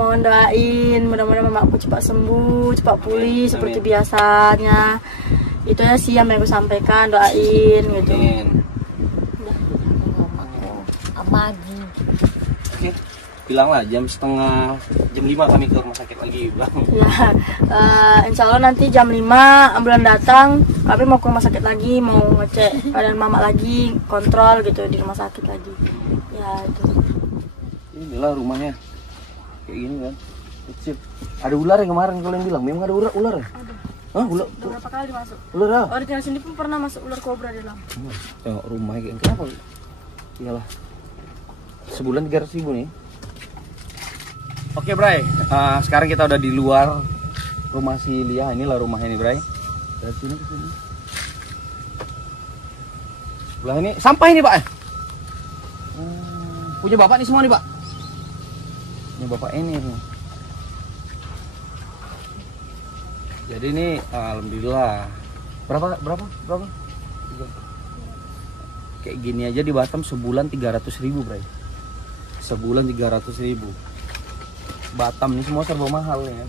mohon doain mudah-mudahan mamaku cepat sembuh, cepat pulih seperti biasanya. Itu ya sih yang mau aku sampaikan, doain gitu. Amagi. Oke, bilanglah jam 5 kami ke rumah sakit lagi, Bang. Ya, insya Allah nanti jam 5 bulan datang kami mau ke rumah sakit lagi, mau ngecek keadaan mama lagi, kontrol gitu di rumah sakit lagi. Ya itu. Inilah rumahnya. Kayak gini kan. Kecil. Ada ular yang kemarin kalian bilang, memang ada ular ya? Ada. Hah, ular? Berapa kali masuk? Ular ya? Oh, di sini pun pernah masuk ular kobra di dalam. Tengok rumahnya kayak kenapa? Iyalah. Sebulan 300.000 nih. Oke, Bray. Sekarang kita udah di luar rumah si Lia. Inilah rumahnya nih, Bray. Dari sini ke sini. Sebelah ini sampah ini, Pak. Punya Bapak nih semua nih, Pak. Ini Bapak ini nih. Jadi ini alhamdulillah. Berapa? Kayak gini aja di Batam sebulan 300.000, Bray. Sebulan 300.000. Batam ini semua serba mahal ya.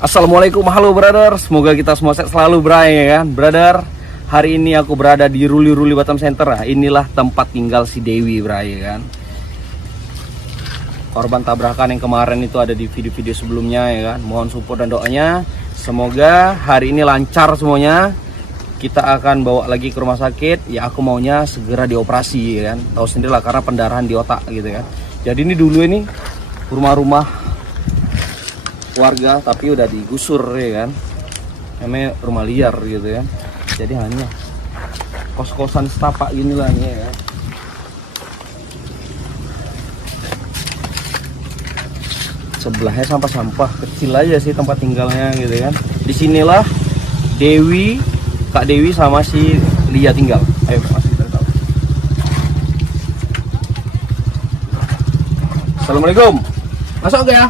Assalamualaikum, halo brother. Semoga kita semua sehat selalu, Bray, ya kan, brother. Hari ini aku berada di Ruli Batam Center. Inilah tempat tinggal si Dewi, Bray, ya kan. Korban tabrakan yang kemarin itu ada di video-video sebelumnya, ya kan. Mohon support dan doanya. Semoga hari ini lancar semuanya. Kita akan bawa lagi ke rumah sakit. Ya aku maunya segera dioperasi, ya kan. Tahu sendirilah karena pendarahan di otak gitu kan. Jadi ini dulu ini rumah-rumah warga tapi udah digusur, ya kan. Namanya rumah liar gitu ya. Jadi hanya kos-kosan setapak gini lah ya kan. Sebelahnya sampah-sampah kecil aja sih tempat tinggalnya gitu kan. Disinilah Kak Dewi sama si Lia tinggal. Ayo masuk kita tahu. Assalamualaikum. Masuk ya.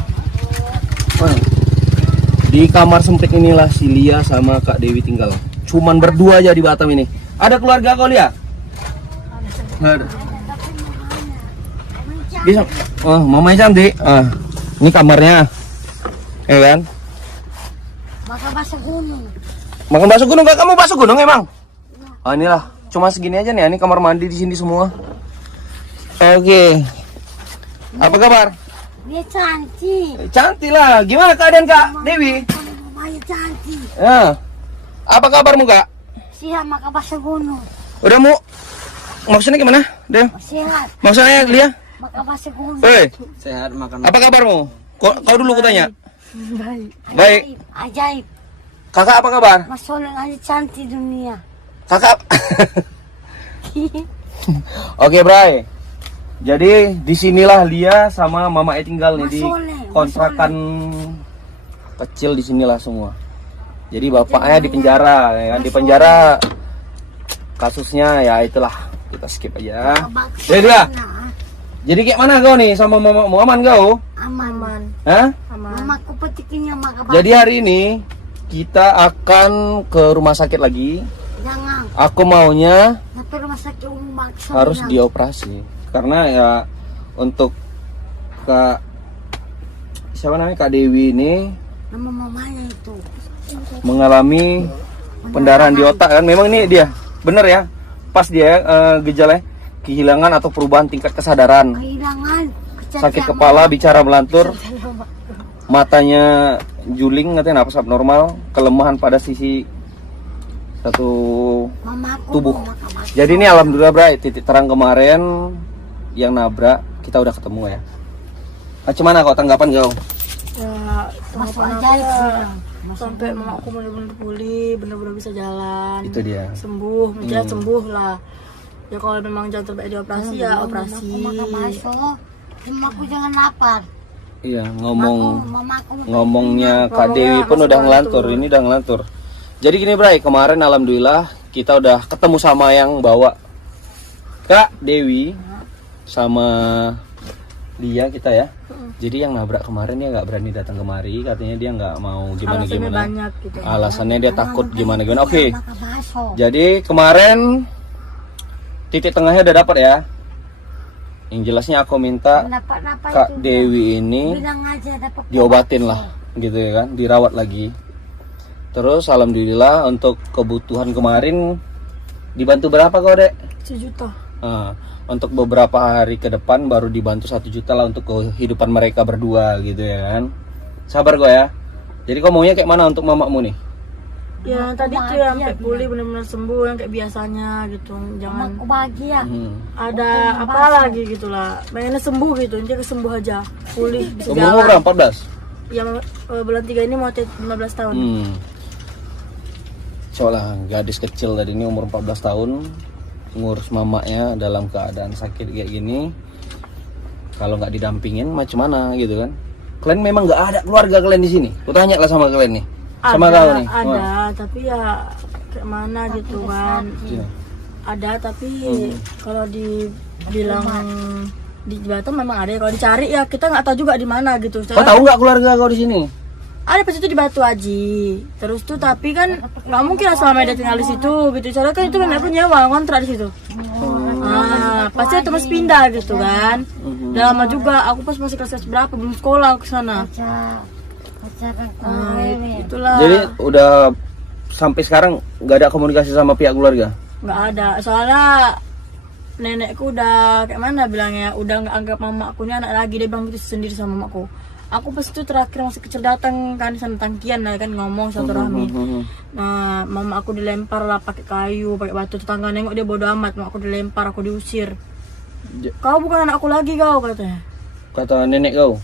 Di kamar sempit inilah si Lia sama Kak Dewi tinggal. Cuman berdua aja di Batam ini. Ada keluarga kau, Lia? Ada. Bisa. Oh, mamanya cantik. Ini kamarnya. Ya kan? Makan bakso gunung. Makan bakso gunung, enggak kamu bakso gunung emang? Oh, inilah. Cuma segini aja nih. Ini kamar mandi di sini semua. Oke. Apa kabar? Dia cantik. Cantik lah. Gimana keadaan Kak Dewi? Mamanya cantik. Ya. Apa kabarmu, Kak? Sihat makan bakso gunung. Udah mau? Maksudnya gimana, Dew? Sihat Maksudnya Lia? makan bakso gunung. Sehat makan. Apa kabarmu? Kau dulu kutanya. Baik. Baik. Ajaib. Kakak apa kabar? Mas Solon aja cantik dunia. Kakak. Oke, Bray. Jadi disinilah Lia sama Mama tinggal nih di kontrakan kecil di sinilah semua. Jadi bapaknya di penjara, ya kan? Di penjara kasusnya ya itulah, kita skip aja. Jadi Lia. Jadi kayak mana kau nih sama mamamu? Aman kau? Aman. Hah? Mamaku petikinya makan bakso. Jadi hari ini kita akan ke rumah sakit lagi. Jangan. Aku maunya Tapi rumah sakit umum bakso. harus dioperasi karena ya untuk Kak siapa namanya Kak Dewi ini Nama mamanya itu. mengalami pendarahan di otak kan. Memang ini dia bener ya, pas dia gejala kehilangan atau perubahan tingkat kesadaran, Kehilangan. sakit kepala, bicara melantur, matanya juling, katanya napas abnormal, kelemahan pada sisi satu Mamaku tubuh. mau makan bakso. Jadi ini alhamdulillah, Bray, titik terang kemarin yang nabrak kita udah ketemu ya. Macam mana kau tanggapan kau? Ya, Masuk tanggapan ajaib aku, sih. sampai mamaku benar-benar pulih, benar-benar bisa jalan. Itu dia. Sembuh, mungkin sembuh lah. Ya kalau memang jalan terbaik dioperasi ya operasi. Mamaku makan bakso. Mamaku jangan lapar. Iya, Mamaku ngomongnya Kak Ngomongnya Dewi pun masih udah ngelantur, ini udah ngelantur. Jadi gini, Bray, kemarin alhamdulillah kita udah ketemu sama yang bawa Kak Dewi sama Lia kita ya. Jadi yang nabrak kemarin dia nggak berani datang kemari, katanya dia nggak mau Alasannya gimana. banyak gitu. Alasannya dia takut gimana. Oke. makan bakso. Jadi kemarin Titik tengahnya udah dapat ya. Yang jelasnya aku minta Kenapa Kak itu? Dewi ini Bilang aja dapat diobatin lah, gitu ya kan, dirawat lagi. Terus alhamdulillah untuk kebutuhan kemarin dibantu berapa kau dek? 1 juta. Nah, untuk beberapa hari ke depan baru dibantu 1 juta lah untuk kehidupan mereka berdua gitu ya kan. Sabar kau ya. Jadi kau maunya kayak mana untuk mamamu nih? Ya tadi tuh yang sampai pulih benar-benar sembuh yang kayak biasanya gitu. Jangan Mamaku bahagia. ada apa lagi gitu lah. Pengennya sembuh gitu, intinya kesembuh aja. Pulih bisa Umurmu jalan. berapa? 14? Yang bulan 3 ini mau 15 tahun. Soalnya gadis kecil tadi ini umur 14 tahun ngurus mamanya dalam keadaan sakit kayak gini. Kalau nggak didampingin macam mana gitu kan? Kalian memang nggak ada keluarga kalian di sini? Kutanya lah sama kalian nih. Sama kau nih. Ada, tapi ya kayak mana gitu kan. Iya. Ada tapi kalau dibilang di Batam memang ada, kalau dicari ya kita nggak tahu juga di mana gitu. Kau tahu nggak keluarga kau di sini? Ada pas itu di Batu Aji. Terus tuh tapi kan nggak mungkin lah selama dia tinggal di situ gitu. Soalnya kan itu nenekku nyewa kontrak di situ. Pasti itu masih pindah gitu kan. Udah lama juga. Aku pas masih kelas berapa belum sekolah ke sana. Itulah. Jadi udah sampai sekarang nggak ada komunikasi sama pihak keluarga? Nggak ada. Soalnya nenekku udah kayak mana bilangnya, udah nggak anggap mamaku ini anak lagi. Dia bilang gitu sendiri sama mamaku. Aku pas itu terakhir masih kecil datang kan sana tangkian lah kan ngomong satu rahmi. Nah mama aku dilempar lah pakai kayu, pakai batu. Tetangga nengok dia bodo amat, mama aku dilempar, aku diusir. Kau bukan anakku lagi kau katanya. Kata nenek kau.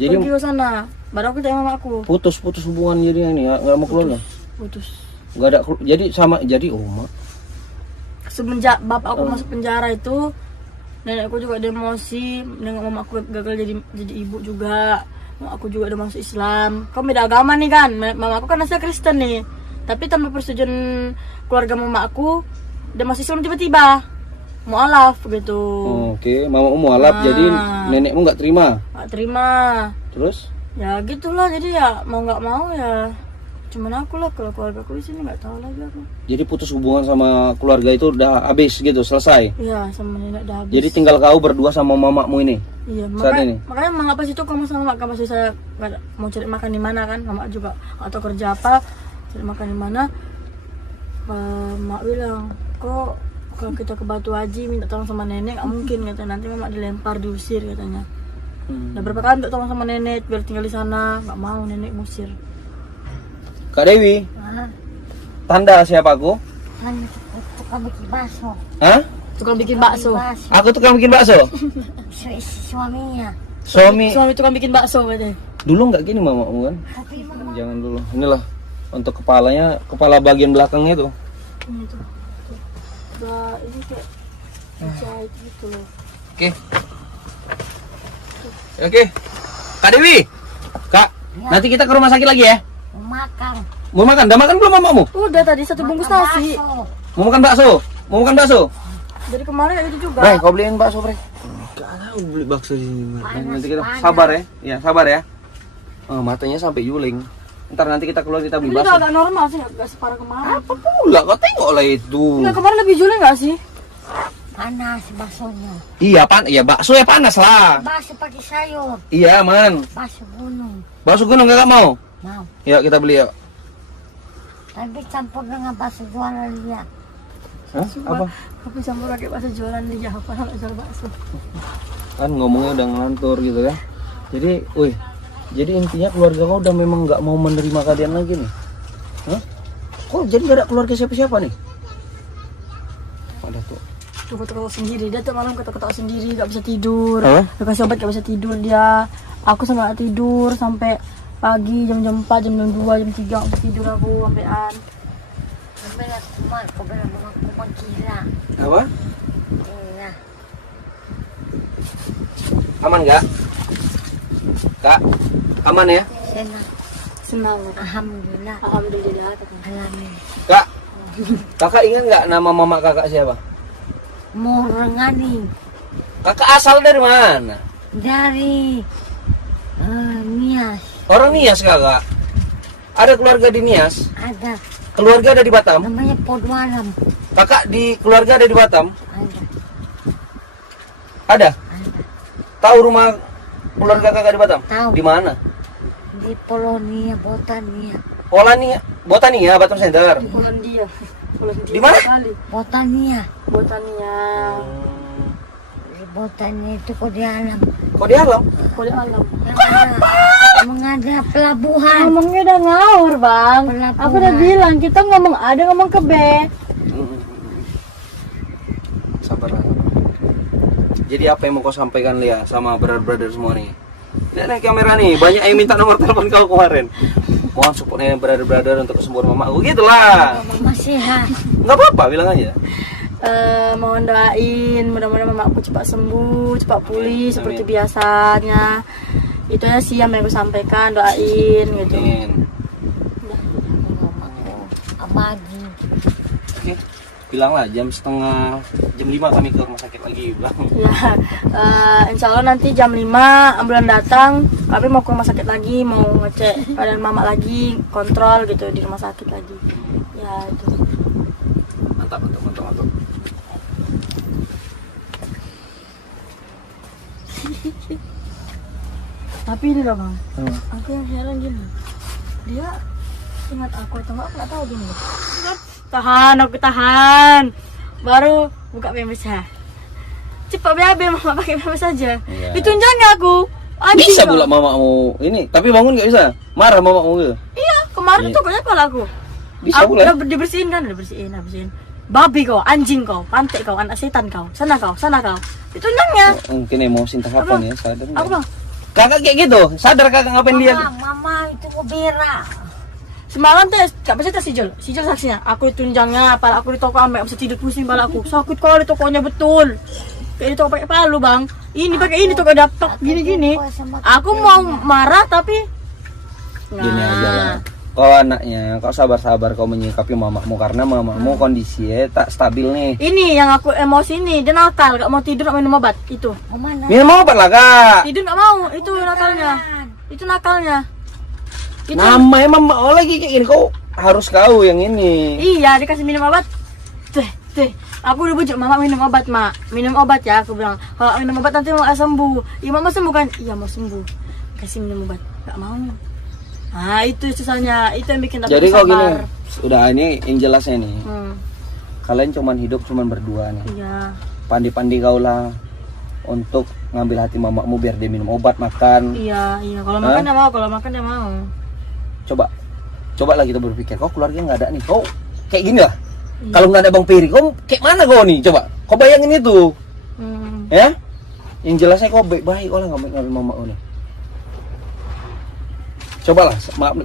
Jadi Pergi ke sana. Baru aku tanya mama aku. putus hubungan jadi ini nggak mau keluarga. Putus. Nggak ada jadi sama jadi mak. Semenjak bapak aku masuk penjara itu, nenekku juga demosi, nengok mama aku gagal jadi ibu juga. Mama aku juga udah masuk Islam. Kau beda agama nih kan? Mama aku kan asal Kristen nih. Tapi tanpa persetujuan keluarga mama aku, dia masuk Islam tiba-tiba. Mualaf gitu. Oke, mamamu mualaf jadi nenekmu nggak terima. Nggak terima. Terus? Ya gitulah, jadi ya mau nggak mau ya. Cuman aku lah, kalau keluarga aku di sini nggak tahu lagi aku. Jadi putus hubungan sama keluarga itu udah habis gitu, selesai. Iya, sama nenek udah habis. Jadi tinggal kau berdua sama mamamu ini. Iya, saat ini. makanya mengapa situ kamu sama mak, masih saya nggak ada- mau cari makan di mana kan, mama juga atau kerja apa, cari makan di mana. Mak bilang, kok kalau kita ke Batu Haji minta tolong sama nenek nggak mungkin katanya, nanti mama dilempar diusir katanya. Udah berapa kali minta tolong sama nenek biar tinggal di sana, nggak mau, nenek musir. Kak Dewi, tanda siapa aku? Tukang bikin bakso. Hah? Tukang bikin bakso. Aku tukang bikin bakso. Suaminya. Suami Tukang bikin bakso katanya. dulu nggak gini mamamu kan? Jangan dulu. Inilah untuk kepalanya, kepala bagian belakangnya tuh. Ini tuh. Udah ini kayak dijahit gitu loh. Oke. Oke. Kak Dewi. Kak, nanti kita ke rumah sakit lagi ya. Mau makan. Mau makan? Udah makan belum mamamu? Udah tadi 1 bungkus nasi. Bakso. Mau makan bakso? Mau makan bakso? Dari kemarin kayak gitu juga. Bre, kau beliin bakso, Bre. Enggak tahu beli bakso di sini. Nanti kita sabar ya. Ya, sabar ya. Oh, matanya sampai juling. Ntar nanti kita keluar kita beli Ini udah bakso. agak normal sih, nggak separah kemarin. Apa pula? Kau tengok lah itu. Nggak, kemarin lebih juling nggak sih? Panas baksonya. Iya, iya bakso ya panas lah. Bakso pakai sayur. Iya, aman. Bakso gunung. Bakso gunung kakak mau? Mau. Yuk kita beli yuk. Tapi campur dengan bakso jualan dia. Hah? Apa? Tapi campur pakai bakso jualan di Jawa, nggak jual bakso. Kan ngomongnya udah ngelantur gitu ya. Jadi, wih. Jadi intinya keluarga kau udah memang nggak mau menerima kalian lagi nih. Hah? Kok jadi gak ada keluarga siapa-siapa nih? Ada tuh. Tuh ketawa sendiri, dia tuh malam ketawa sendiri, nggak bisa tidur. Hah? Dia kasih obat nggak bisa tidur dia. Aku sama nggak tidur sampai pagi jam 4, jam 2, jam 3 nggak bisa tidur aku sampean. Sampai lah cuma kau bilang aku menggila. Apa? Iya. Aman nggak? Kak, aman ya? Senang. Senang. Alhamdulillah. Alhamdulillah katanya. Alhamdulillah. Kak, kakak ingat nggak nama mama kakak siapa? Mau rengani Kakak asal dari mana? dari Nias. Orang Nias kakak. Ada keluarga di Nias? Ada Keluarga ada di Batam? namanya Podualam. Kakak di keluarga ada di Batam? Ada Ada? Tahu rumah keluarga kakak di Batam? Tahu. Di mana? Di Polonia, Botania. Polania, Botania, Batam Center. Polandia. Di mana? Kali. Botania. Botania. Di Botania itu kok di alam. Kok di alam? Kulit alam. Emang ada pelabuhan. Ngomongnya udah ngawur bang. Pelabuhan. Aku udah bilang kita ngomong A, dia ngomong ke B. Sabar lah. Jadi apa yang mau kau sampaikan Lia sama brother-brother semua nih? Lihat nih kamera nih, banyak yang minta nomor telepon kau kemarin. Mohon supportnya brother-brother untuk kesembuhan mamaku gitu lah. Mama sehat. Nggak apa-apa, bilang aja. Mohon doain, mudah-mudahan mamaku cepat sembuh, cepat pulih seperti biasanya. Itu aja sih yang aku sampaikan, doain gitu. Amin. Mamaku abadi. Oke, bilanglah jam 5 kami ke rumah sakit lagi, bilang. Ya, insya Allah nanti jam 5 bulan datang kami mau ke rumah sakit lagi, mau ngecek keadaan mama lagi, kontrol gitu di rumah sakit lagi. Ya itu. Mantap. Tapi ini loh bang, aku yang heran gini, dia ingat aku atau enggak, aku nggak tahu gini loh. Aku tahan, baru buka PMS ya. Cepat BAB mama pakai PMS saja. Iya. Ditunjangnya aku. Anjing Bisa kau. pula mamamu ini, tapi bangun nggak bisa. Marah mamamu gitu. Iya, kemarin Iya. tuh kayaknya kepala aku. Bisa Aku pula. udah dibersihin kan, dibersihin. Babi kau, anjing kau, pantek kau, anak setan kau. Sana kau. Ditunjangnya. Mungkin emosi entah kapan ya, sadar. Aku bilang, Kakak kayak gitu, sadar kakak ngapain dia? Mama itu berak. semalam tuh gak bisa si Jol saksinya. Aku tunjangnya, pala aku di toko ambek bisa tidur pusing pala aku. Sakit kalau di tokonya betul. Kayak di toko pakai palu bang. Ini pakai ini toko dapat gini-gini. Aku mau marah tapi Gini aja lah. Kau anaknya, kau sabar-sabar kau menyikapi mamamu karena mamamu kondisinya tak stabil nih. Ini yang aku emosi nih, dia nakal, gak mau tidur, gak minum obat. Itu Mana? Minum obat lah kak. tidur gak mau, itu nakalnya. Itu nakalnya. Itu Namanya mama oh lagi kayak gini, kau harus kau yang ini. iya, dikasih minum obat. Teh. Aku udah bujuk mama minum obat, Mak. Minum obat ya, aku bilang. Kalau minum obat nanti mau sembuh. Iya, Mama sembuh kan? Iya, mau sembuh. Kasih minum obat. Gak mau. Nah, itu susahnya. Itu yang bikin aku Jadi kau gini, sabar. udah ini yang jelasnya nih. Hmm, Kalian cuman hidup cuman berdua nih. iya. Pandi-pandi kau lah untuk ngambil hati mamamu biar dia minum obat, makan. Iya. Kalau makan dia mau, kalau makan dia mau. Coba lah kita berpikir, kau keluarga nggak ada nih, kau kayak gini lah. Kalau nggak ada Bang Peri, kau kayak mana kau nih? Coba, kau bayangin itu, Hmm. ya? Yang jelasnya kau baik-baik, kau lah nggak ngambil mama kau nih. Coba lah,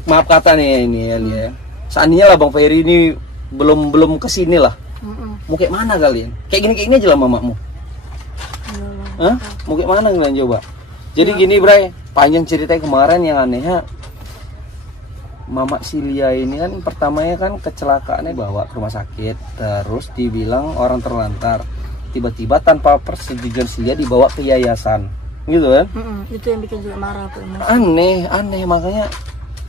maaf kata nih ini ya, Lia. Seandainya lah Bang Peri ini belum kesini lah, Mm-mm. mau kayak mana kalian? Kayak gini aja lah mamamu. Hah? Mau kayak mana kalian coba? Jadi gini Bray, panjang ceritanya kemarin yang anehnya Mama Silia ini kan pertamanya kan kecelakaannya bawa ke rumah sakit, terus dibilang orang terlantar, tiba-tiba tanpa persetujuan Silia dibawa ke yayasan, gitu kan? Itu yang bikin juga marah aku. Aneh makanya.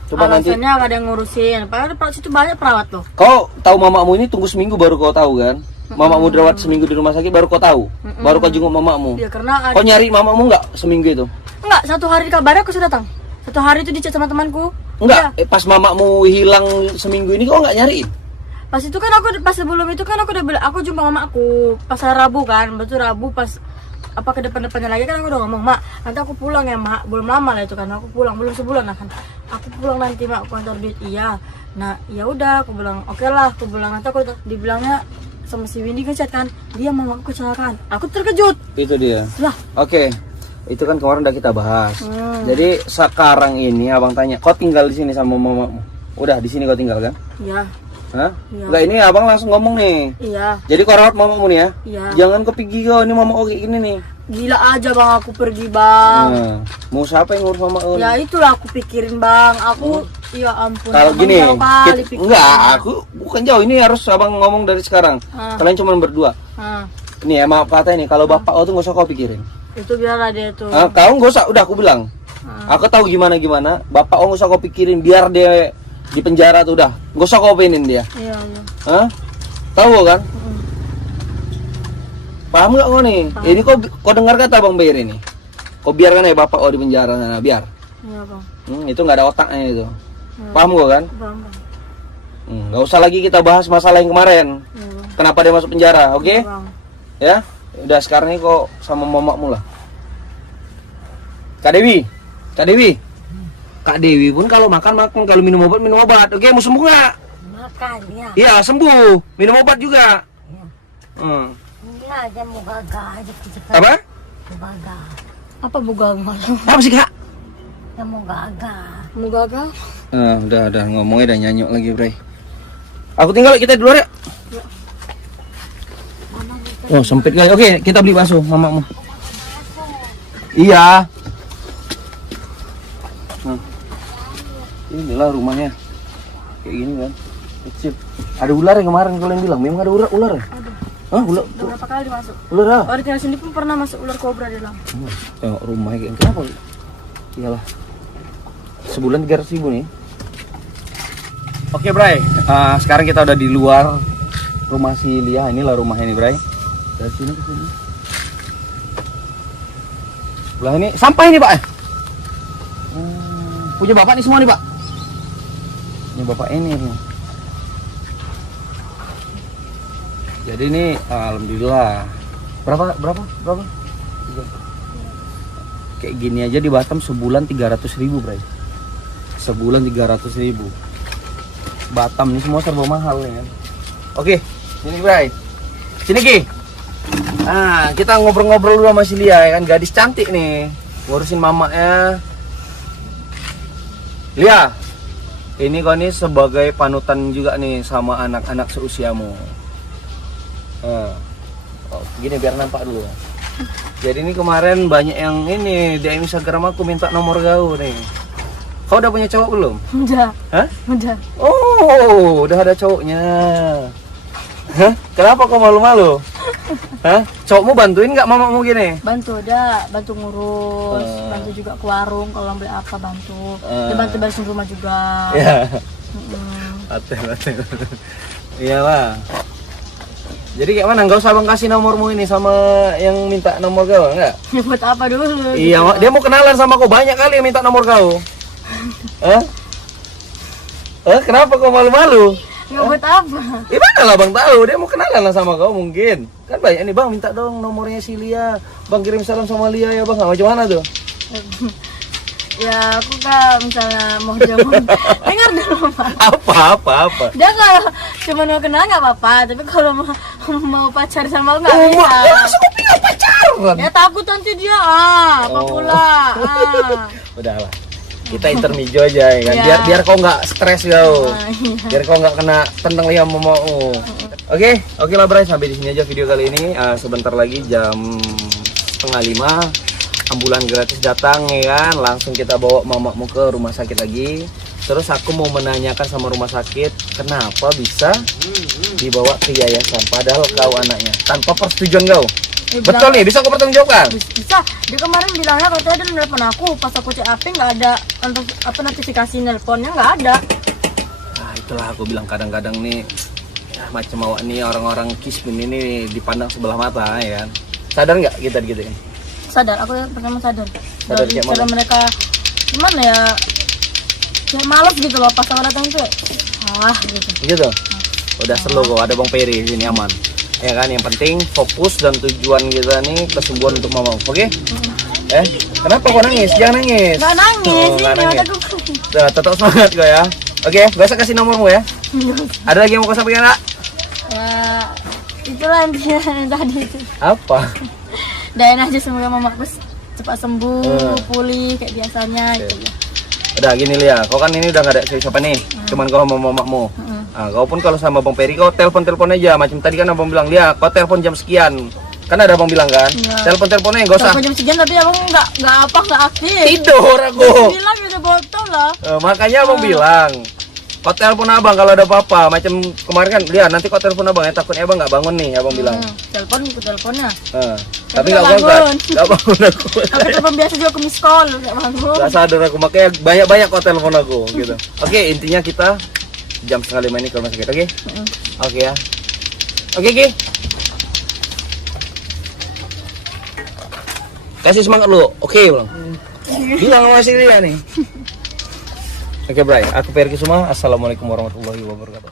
Coba nanti Alasannya gak ada yang ngurusin. Padahal di situ banyak perawat loh. kau tahu mamamu ini tunggu seminggu baru kau tahu kan? Mamamu dirawat seminggu di rumah sakit baru kau tahu, baru kau jenguk mamamu. Ya karena Kau nyari mamamu nggak seminggu itu? enggak, 1 hari kabarnya aku sudah datang. 1 hari itu dicek sama temanku. Enggak, Iya. pas mamamu hilang seminggu ini kau nggak nyariin? Pas itu kan aku pas sebelum itu kan aku udah bilang aku jumpa mama aku pas hari Rabu kan. Betul Rabu pas apa ke depannya lagi kan aku udah ngomong, "Mak, nanti aku pulang ya, Mak." Belum lama lah itu kan. Aku pulang belum sebulan lah kan. Aku pulang nanti, Mak, aku antar duit. Iya. Nah, ya udah aku bilang, "Oke lah." Aku bilang nanti aku dibilangnya sama si Windy ngechat kan, dia mau aku kecelakaan. Aku terkejut. Itu dia. Lah, Oke, itu kan kemarin udah kita bahas. Hmm. Jadi sekarang ini abang tanya, kau tinggal di sini sama mamamu? Udah di sini kau tinggal kan? iya. Hah? Iya. Enggak, ini abang langsung ngomong nih. Iya. Jadi kau rawat mamamu nih ya? Iya. Jangan kau pergi kau, ini mama kau kayak gini nih. Gila aja bang aku pergi bang. Nah, mau siapa yang ngurus mama kau? Ya itulah aku pikirin bang. Aku ya ampun. Kalau Abang gini, jauh kali pikirin. enggak, aku bukan jauh. Ini harus abang ngomong dari sekarang. Ah. Kalian cuma berdua. Nah, Nih ya maaf kata ini, kalau bapak kau tuh nggak usah kau pikirin. itu biarlah dia tuh. Ah, kau nggak usah, udah aku bilang. Aku tahu gimana. Bapak kau nggak usah kau pikirin, biar dia di penjara tuh udah. Nggak usah kau penin dia. Iya iya. Hah? Tahu kan? Paham nggak kau nih? Ini kau dengar kata Bang Beir ini. Kau biarkan ya bapak kau di penjara sana, biar. Iya bang. Itu nggak ada otaknya itu. Paham kau kan? Bang. Nggak usah lagi kita bahas masalah yang kemarin. Iya bang. Kenapa dia masuk penjara, oke? Iya, bang. Ya, udah sekarang ini kok sama mamamu lah. Kak Dewi, Kak Dewi pun kalau makan, kalau minum obat, oke? Mau sembuh nggak? Makan ya. Iya sembuh, minum obat juga. Ya. Ini aja mau gagal aja cepat. Apa? Mau gagal. Apa bugal malam? Apa sih kak? Ya mau gagal. Mau gagal? Udah ngomongnya udah nyanyuk lagi, Bray. Aku tinggal, kita di luar ya. Oh sempit kali. Oke, kita beli bakso mamamu. Iya. Inilah rumahnya. Kayak gini kan. Kecil. Ada ular yang kemarin kalian bilang. Memang ada ular ya? Ada. Hah, ular? Udah berapa kali masuk? Ular ah? Orang tinggal sini pun pernah masuk ular kobra di dalam. Tengok rumahnya kayak kenapa? Iyalah. Sebulan 300.000 nih. Oke, Bray. Sekarang kita udah di luar rumah si Lia. Inilah rumahnya nih, Bray. Dari sini ke sini. Sebelah ini sampah ini, Pak. Punya bapak nih semua nih, Pak. Punya bapak ini. Jadi ini alhamdulillah. Berapa? Kayak gini aja di Batam sebulan 300.000, Bray. Sebulan 300.000. Batam ini semua serba mahal ya kan. Oke, sini Bray. Sini Ki. Kita ngobrol-ngobrol dulu sama si Lia ya kan, gadis cantik nih. Ngurusin mamanya. Lia, ini kau nih sebagai panutan juga nih sama anak-anak seusiamu. Gini biar nampak dulu. Jadi ini kemarin banyak yang ini DM Instagram aku minta nomor kau nih. Kau udah punya cowok belum? Udah. Hah? Udah. Oh, udah ada cowoknya. Hah? Kenapa kau malu-malu? Hah? Cowokmu bantuin nggak mamamu gini? Bantu bantu ngurus, bantu juga ke warung kalau beli apa bantu. Dia bantu beresin rumah juga. Ya. Mm-mm. Hati. Iyalah. Jadi kayak mana? Nggak usah Bang kasih nomormu ini sama yang minta nomor kau, enggak? Ya buat apa dulu? Iya, gitu. dia mau kenalan sama kau, banyak kali yang minta nomor kau. Hah? Kenapa kau malu-malu? Ya buat apa? Gimana lah Bang tahu, dia mau kenalan lah sama kau mungkin. Kan banyak nih Bang, minta dong nomornya si Lia. Bang kirim salam sama Lia ya Bang, macam mana tuh? Ya aku kan misalnya mau jaman dengar dulu Pak. Apa? Dia kalau cuma mau kenal nggak apa-apa, tapi kalau mau pacar sama aku nggak bisa. Langsung pindah pacaran. Ya takut nanti dia apa pula. Udahlah. Kita intermezzo aja ya kan. Ya. Biar kau nggak stres kau. Iya. Biar kau nggak kena tentang Lia mau. Oke lah Bray, sampai di sini aja video kali ini. Sebentar lagi jam 4:30 ambulan gratis datang ya kan, langsung kita bawa mamamu ke rumah sakit lagi. Terus aku mau menanyakan sama rumah sakit kenapa bisa dibawa ke yayasan padahal kau anaknya tanpa persetujuan kau. Betul nih, bisa aku pertanggungjawabkan? Bisa. Dia kemarin bilangnya katanya dia nelfon aku pas aku CAP nggak ada notifikasi nelponnya nggak ada. Itulah aku bilang kadang-kadang nih ya, macam awak nih orang-orang kismin ini dipandang sebelah mata ya kan. Sadar nggak kita gitu ya? Sadar, aku yang pertama sadar. Sadar Dari kayak cara mana? mereka gimana ya? Kayak malas gitu loh pas sama datang tuh. Gitu. Gitu. Udah selo kok, ada Bang Peri di sini aman. Ya kan, yang penting fokus dan tujuan kita nih kesembuhan untuk mama. Oke? Kenapa kok nangis? Jangan nangis. Nggak nangis, Oh, nggak ini nangis. mataku. Udah, tetap semangat kok ya. Oke, gak usah kasih nomormu ya. Ada lagi yang mau kau sampaikan, Kak? Ya, itulah intinya yang tadi itu. Apa? Doain aja semoga mamaku cepat sembuh, pulih kayak biasanya gitu ya. Udah gini Lia, kau kan ini udah gak ada siapa nih, cuman kau sama mamamu. Kau pun kalau sama Bang Peri kau telepon aja, macam tadi kan abang bilang Lia, kau telepon jam sekian. Kan ada abang bilang kan, Iya. telepon-teleponnya gak usah. Telepon jam sekian tapi abang nggak aktif. Tidur aku. Bilang udah botol lah. Makanya abang bilang, kau telepon abang kalau ada apa-apa. Macam kemarin kan, Lia nanti kau telepon abang ya, takutnya abang nggak bangun nih, abang bilang. Telepon ikut teleponnya. Tapi nggak nggak bangun, bangun. nggak bangun aku. Aku telepon biasa juga aku miss call, nggak bangun. Gak sadar aku, makanya banyak kok telepon aku gitu. Oke, intinya kita jam 4:30 ini ke rumah sakit, oke? Oke ya. Oke Ki. Kasih semangat lu. Oke, belum? Bilang sama si dia nih. Oke, Bray. Aku pergi semua. Assalamualaikum warahmatullahi wabarakatuh.